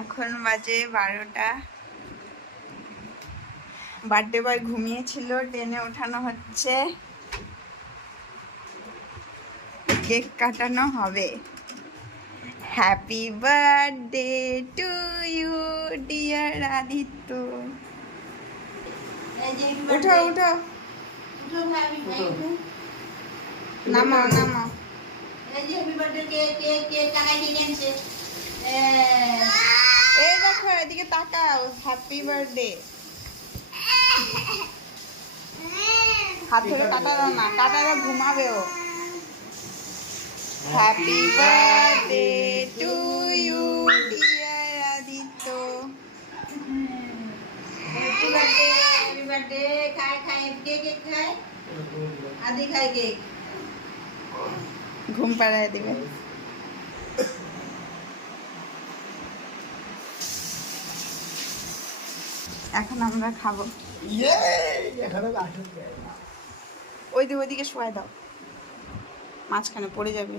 এখন বাজে 12টা। Birthday boy ঘুমিয়েছিল, টেনে ওঠানো হচ্ছে, কেক কাটানো হবে। Happy birthday to you dear Aditya. উঠো উঠো, নামাও নামাও। এই দেখো এদিকে তাকাও, হ্যাপি বার্থডে। হাত থেকে কাটা দাও না, কাটালে ঘুমাবে ও। Happy birthday to you dear Aditya. Happy birthday. খায় কেক খায়, আদি খায় কেক। ঘুম পাড়ায় দিবে। এখন আমরা খাবো। ওইদিকে শোয়াই দাও, মাঝখানে পড়ে যাবে।